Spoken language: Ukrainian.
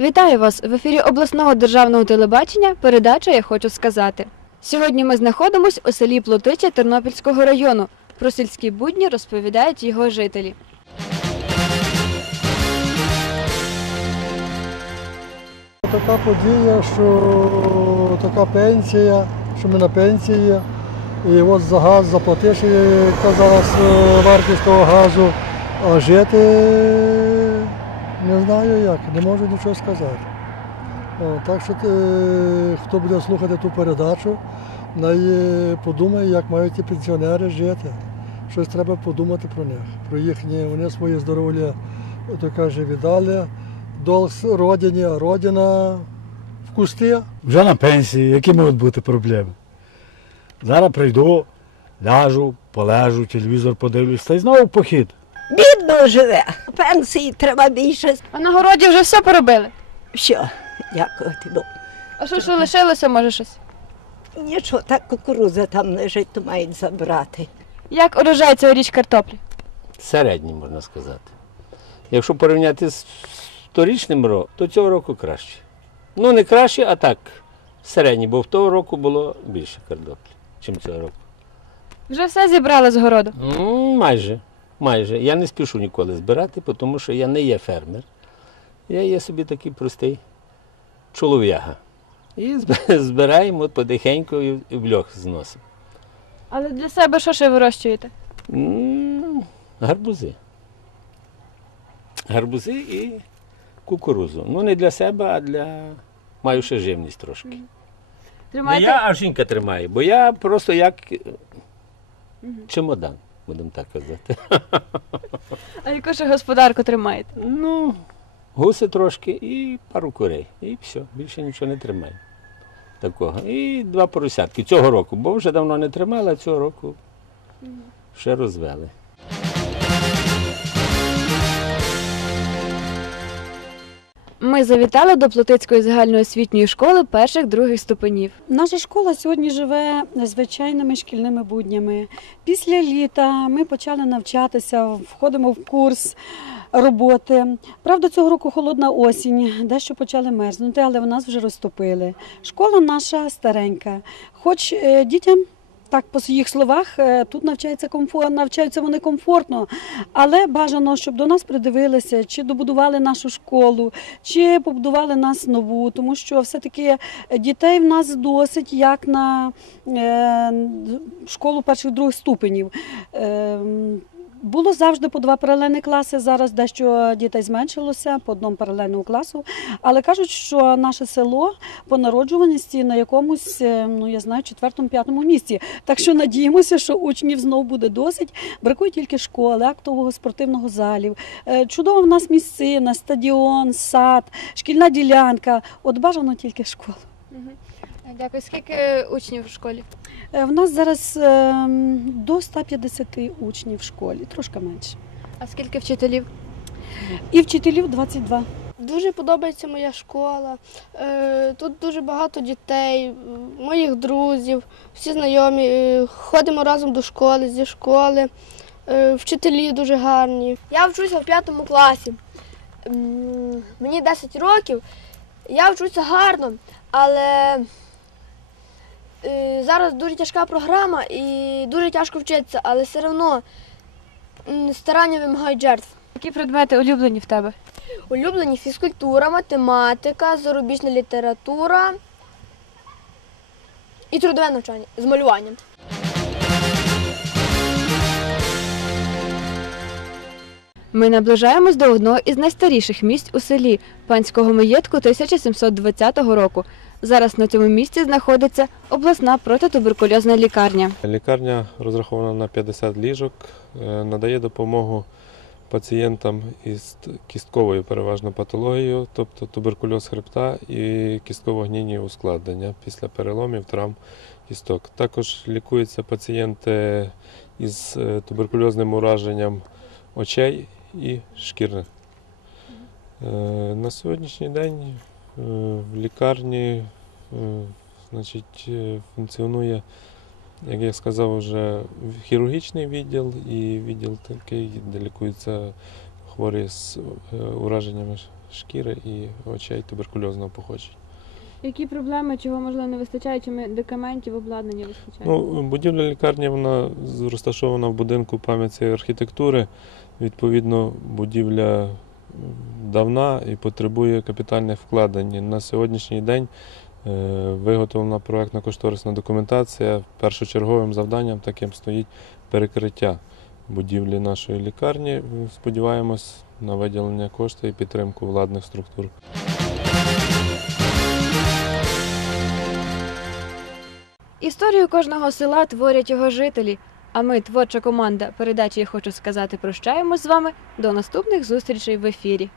Вітаю вас в ефірі обласного державного телебачення. Передача Я хочу сказати. Сьогодні ми знаходимося у селі Плотича Тернопільського району. Про сільські будні розповідають його жителі. Така подія, що така пенсія, що ми на пенсії. І от за газ заплатиш, зараз е, вартість того газу, а жити не знаю як, не можу нічого сказати. О, так що е, хто буде слухати ту передачу, е, подумає, як мають ті пенсіонери жити. Щось треба подумати про них, про їхні, вони своє здоров'я, то каже, віддали долг родині, а родина в кусти. Вже на пенсії, які можуть бути проблеми? Зараз прийду, ляжу, полежу, телевізор подивлюсь, та й знову похід. Бідно живе. Пенсії треба більше. А на городі вже все поробили. Все, дякувати Богу. А що ж лишилося, може щось? Нічого, так кукурудза там лежить, то мають забрати. Як урожай цьогоріч картоплі? середній, можна сказати. Якщо порівняти з торічним роком, то цього року краще. Ну, не краще, а так, середній, бо в того року було більше картоплі, ніж цього року. Вже все зібрали з городу. Ну, майже, майже. Я не спішу ніколи збирати, тому що я не є фермер. Я є собі такий простий чолов'яга. І збираємо потихеньку і в льох зносимо. Але для себе що ще вирощуєте? М, Гарбузи. Гарбузи і кукурузу. Ну, не для себе, а для. Маю ще живність трошки. Не Тримаєте? я, а жінка тримає, бо я просто як чемодан, будемо так казати. А яку ж господарку тримаєте? Ну, гуси трошки і пару курей. І все, більше нічого не тримаю. Такого. І два поросятки цього року, бо вже давно не тримали, а цього року ще розвели. Ми завітали до Плотицької загальноосвітньої школи перших других ступенів. Наша школа сьогодні живе звичайними шкільними буднями. Після літа ми почали навчатися, входимо в курс роботи. Правда, цього року холодна осінь, дещо почали мерзнути, але в нас вже розтопили. Школа наша старенька. Хоч е, дітям. Так, по своїх словах, е, тут навчаються комфорт, навчаються вони комфортно, але бажано, щоб до нас придивилися, чи добудували нашу школу, чи побудували нас нову, тому що все-таки дітей в нас досить як на е, школу перших других ступенів. Було завжди по два паралельні класи. Зараз дещо дітей зменшилося по одному паралельному класу. Але кажуть, що наше село по народжуваності на якомусь, е, ну я знаю, четвертому-п'ятому місці. Так що надіємося, що учнів знов буде досить. Бракує тільки школи, актового спортивного залів. Е, Чудова в нас місцина, стадіон, сад, шкільна ділянка. От бажано тільки школу. Дякую. Скільки учнів в школі? Е, В нас зараз ем, до 150 учнів в школі, трошки менше. А скільки вчителів? І вчителів 22. Дуже подобається моя школа. Е, Тут дуже багато дітей, моїх друзів, всі знайомі. Е, Ходимо разом до школи, зі школи. Е, Вчителі дуже гарні. Я вчуся в п'ятому класі. Мені 10 років. Я вчуся гарно, але е, зараз дуже тяжка програма і дуже тяжко вчитися, але все одно старання вимагають жертв. Які предмети улюблені в тебе? Улюблені фізкультура, математика, зарубіжна література і трудове навчання з малюванням. Ми наближаємось до одного із найстаріших місць у селі панського маєтку 1720 року. Зараз на цьому місці знаходиться обласна протитуберкульозна лікарня. Лікарня розрахована на 50 ліжок, е, надає допомогу пацієнтам із кістковою переважно патологією, тобто туберкульоз хребта і кістково-гнійні ускладнення після переломів, травм кісток. Також лікуються пацієнти із е, туберкульозним ураженням очей і шкірних. Е, На сьогоднішній день е, в лікарні е, значить, функціонує як я сказав, вже хірургічний відділ і відділ такий, де лікуються хворі з ураженнями шкіри і очей туберкульозного походження. Які проблеми, чого можливо не вистачає, чи медикаментів, обладнання вистачає? Ну, будівля лікарні вона розташована в будинку пам'яті архітектури. Відповідно, будівля давна і потребує капітальних вкладень. На сьогоднішній день е, виготовлена проектно-кошторисна документація. Першочерговим завданням таким стоїть перекриття будівлі нашої лікарні. Сподіваємось на виділення коштів і підтримку владних структур. Історію кожного села творять його жителі. А ми, творча команда передачі «Я хочу сказати, прощаємось з вами до наступних зустрічей в ефірі.